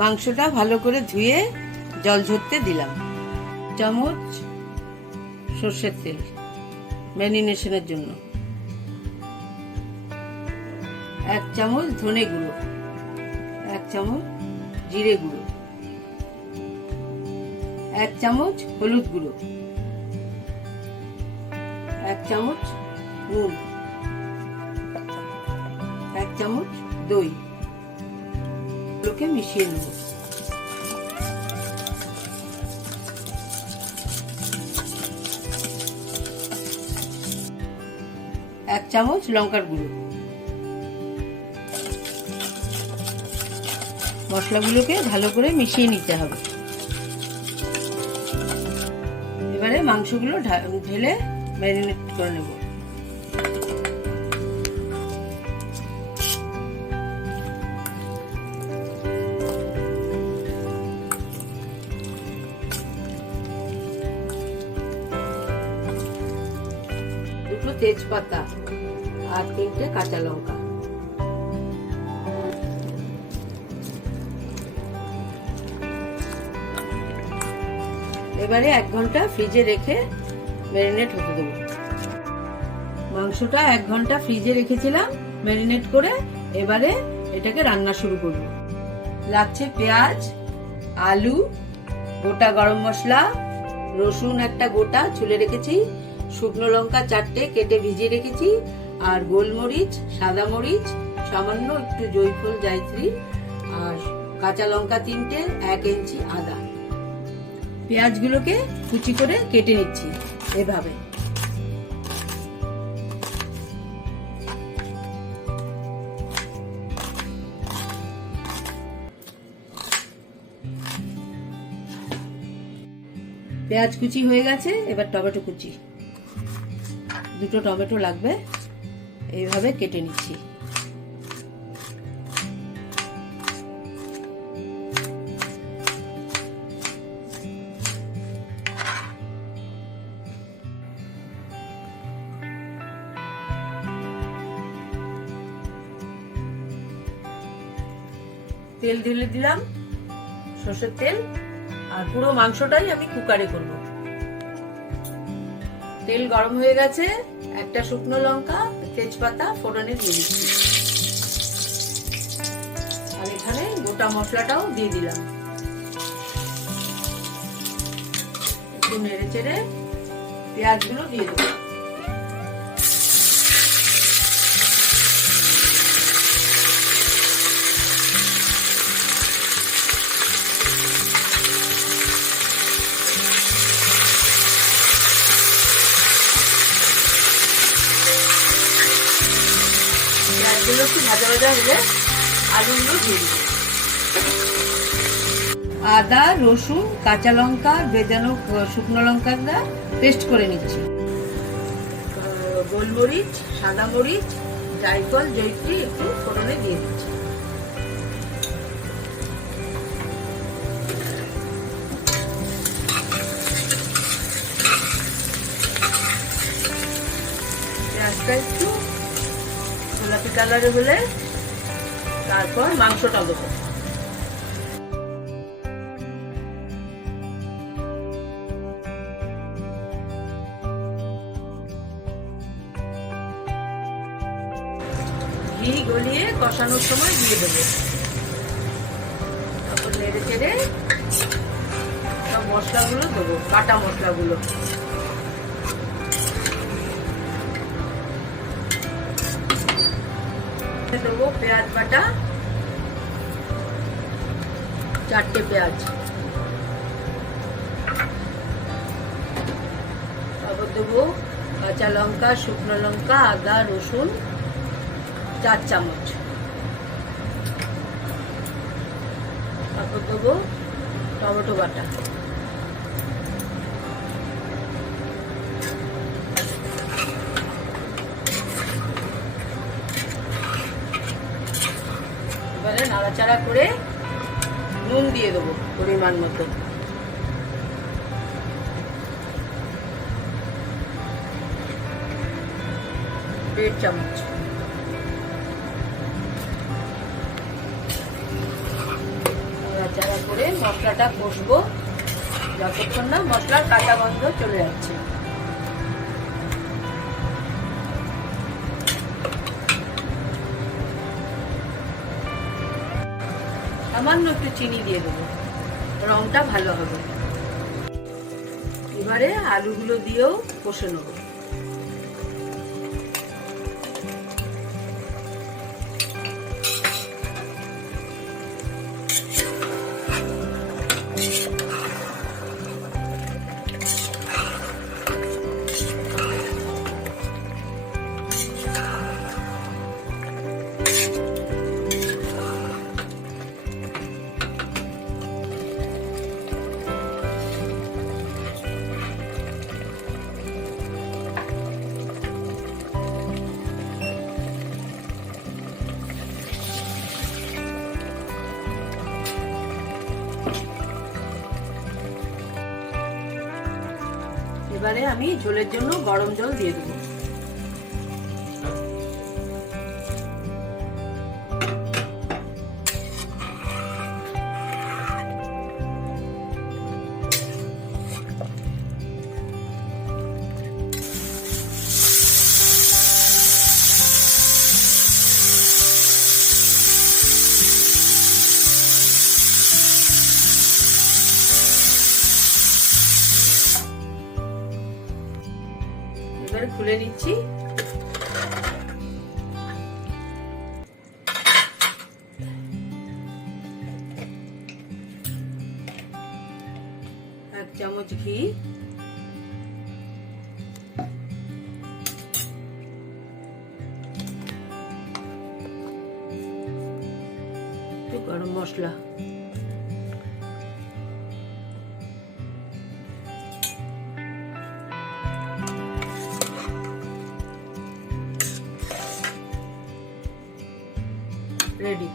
মাংসটা ভালো করে ধুয়ে জল ঝরতে দিলাম। চামচ সর্ষের তেল ম্যারিনেশনের জন্য, 1 চামচ ধনে গুঁড়ো, 1 চামচ জিরে গুঁড়ো, 1 চামচ হলুদ গুঁড়ো, 1 চামচ নুন, 1 চামচ দই। এগুলোকে মিশিয়ে নেব। এক চামচ লঙ্কার গুঁড়ো। মশলাগুলোকে ভালো করে মিশিয়ে নিতে হবে। এবারে মাংসগুলো ঢেলে ম্যারিনেট করে নেব। দুটো তেজপাতা আর 3টে কাঁচা লঙ্কা। এবারে 1 ঘন্টা ফ্রিজে রেখে ম্যারিনেট হতে দেবো। মাংসটা 1 ঘন্টা ফ্রিজে রেখেছিলাম ম্যারিনেট করে। এবারে এটাকে রান্না শুরু করব। লাগছে পেঁয়াজ, আলু, গোটা গরম মশলা, রসুন একটা গোটা ছুলে রেখেছি, শুকনো লঙ্কা 4টে কেটে ভিজিয়ে রেখেছি, আর গোলমরিচ, সাদা মরিচ, সামান্য একটু জয়ফল জায়ত্রী, আর কাঁচা লঙ্কা 3টে, 1 ইঞ্চি আদা। পেঁয়াজগুলোকে কুচি করে কেটে নিচ্ছি এভাবে। পেঁয়াজ কুচি হয়ে গেছে। এবার টমেটো কুচি, 2টো টমেটো লাগবে, এইভাবে কেটে নিচ্ছি। তেল ঢেলে দিলাম, সরষের তেল, আর পুরো মাংসটাই আমি কুকারে করব। তেল গরম হয়ে গেছে, একটা শুকনো লঙ্কা, তেজপাতা ফোড়নে দিয়ে দিচ্ছি, আর এখানে গোটা মশলাটাও দিয়ে দিলাম। একটু নেড়ে চেড়ে পেঁয়াজগুলো দিয়ে দেবো। পেঁয়াজগুলো একটু ভাজা ভাজা হলে আলুগুলো দিয়ে দেবো। আদা, রসুন, কাঁচা লঙ্কা, ভেজানো শুকনো লঙ্কা পেস্ট করে নিচ্ছি। গোলমরিচ, সাদা মরিচ, জায়ফল, জয়ত্রী একটু ফোড়নে দিয়ে দিচ্ছি। পেঁয়াজটা একটু গোলাপি কালারে হলে তারপর মাংসটা দেবো। ঘি গলিয়ে কষানোর সময় দিয়ে দেবো। তারপর নেড়ে চেড়ে সব মশলাগুলো দেবো, কাটা মশলাগুলো। দেবো পেঁয়াজ বাটা, 4টে পেঁয়াজ। তারপর দেবো কাঁচা লঙ্কা, শুকনো লঙ্কা, আদা, রসুন 4 চামচ। তারপর দেবো টমেটো বাটা। এবারে নাড়াচাড়া করে নুন দিয়ে দেবো পরিমাণ মতো। 1.5 চামচ। নাড়াচাড়া করে মশলাটা কষবো যতক্ষণ না মশলার কাঁচা গন্ধ চলে যাচ্ছে। সামান্য একটু চিনি দিয়ে দেবো, রংটা ভালো হবে। এবারে আলুগুলো দিয়েও কষে নেব। এবারে আমি ঝোলের জন্য গরম জল দিয়ে দেবো। এবারে খুলে নিচ্ছি। এক চামচ ঘি, একটু গরম মশলা, রেডি।